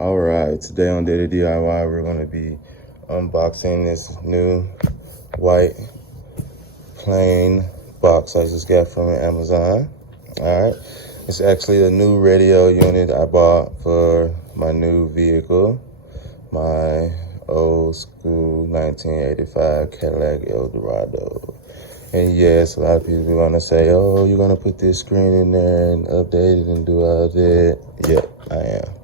Alright, today on Daily DIY, we're going to be unboxing this new white plain box I just got from Amazon. Alright, it's actually a new radio unit I bought for my new vehicle, my old school 1985 Cadillac Eldorado. And yes, a lot of people are going to say, oh, you're going to put this screen in there and update it and do all that. Yep, I am.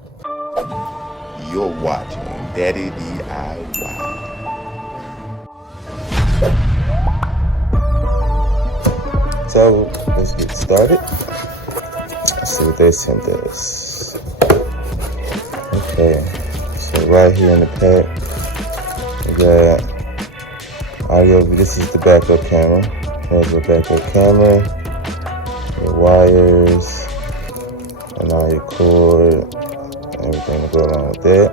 You're watching Daddy DIY. So let's get started. Let's see what they sent us. Okay, so right here in the pack, we got audio. This is the backup camera. There's a backup camera, your wires, and all your cord. Everything to go along with that.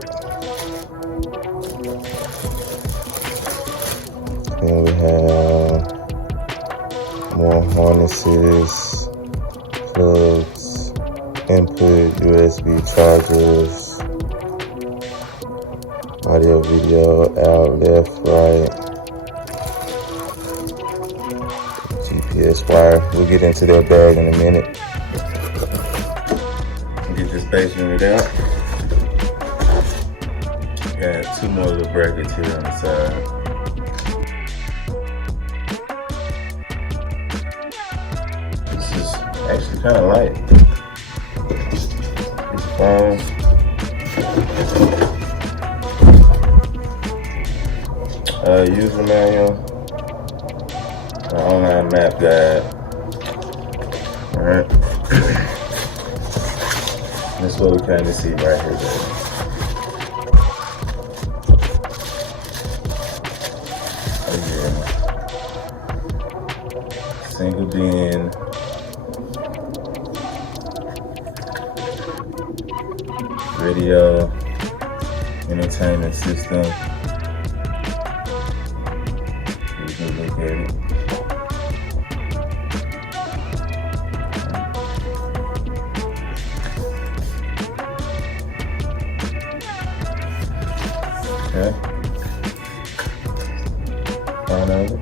Then we have more harnesses, plugs, input, USB chargers, audio, video, out, left, right, GPS wire. We'll get into that bag in a minute. Get this base unit out. Got two more little brackets here on the side. This is actually kind of light. It's phone. User manual. Online map guide. Alright. That's what we kind of see right here, though. Single DIN, radio, entertainment system. You can look at it. Okay. Front of it.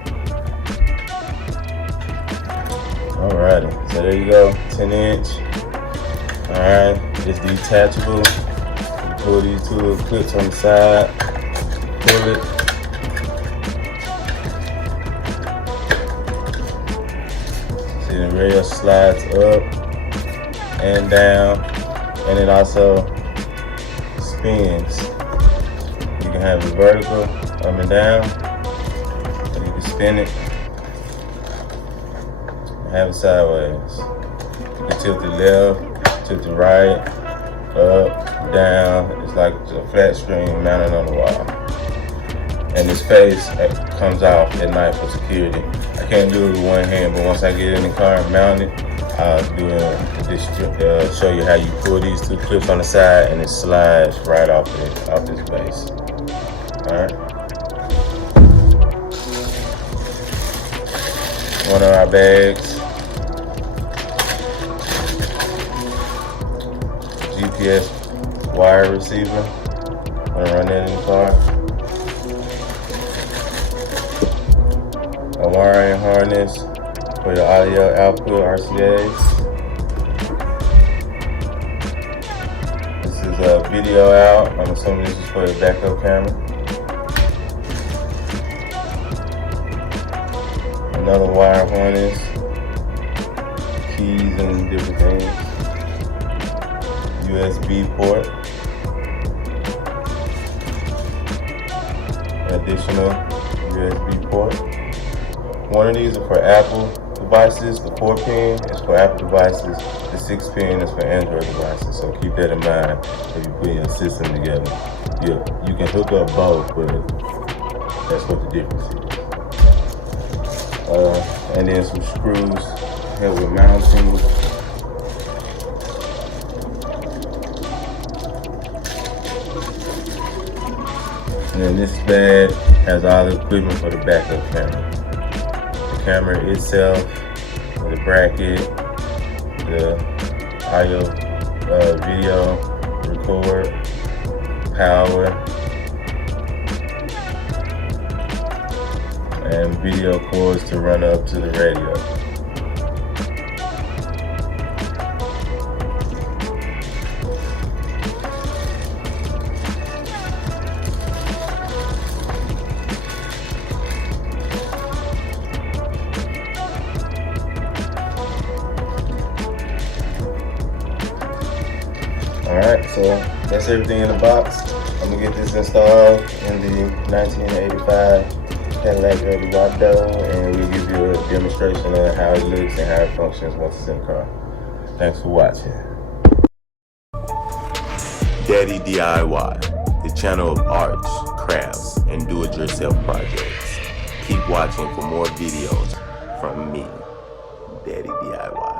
Alrighty, so there you go, 10-inch. Alright, it's detachable. You pull these two little clips on the side, pull it. See, the rail slides up and down, and it also spins. You can have it vertical, up and down, or you can spin it. Have it sideways. You can tilt it left, tilt it right, up, down. It's like a flat screen mounted on the wall. And this face comes off at night for security. I can't do it with one hand, but once I get in the car and mount it, I'll do show you how you pull these two clips on the side and it slides right off this base. Alright. One of our bags. GPS wire receiver. I'm gonna run that in the car. A wiring harness for your audio output RCAs. This is a video out. I'm assuming this is for your backup camera. Another wire harness. Keys and different things. USB port, additional USB port. One of these are for Apple devices, the 4-pin is for Apple devices, the 6-pin is for Android devices, so keep that in mind if you put your system together. You can hook up both, but that's what the difference is. And then some screws help with mounting. And then this bag has all the equipment for the backup camera. The camera itself, the bracket, the audio, video, record, power, and video cords to run up to the radio. Alright, so that's everything in the box. I'm gonna get this installed in the 1985 Cadillac Eldorado, and we'll give you a demonstration of how it looks and how it functions once it's in the car. Thanks for watching. Daddy DIY, the channel of arts, crafts, and do-it-yourself projects. Keep watching for more videos from me, Daddy DIY.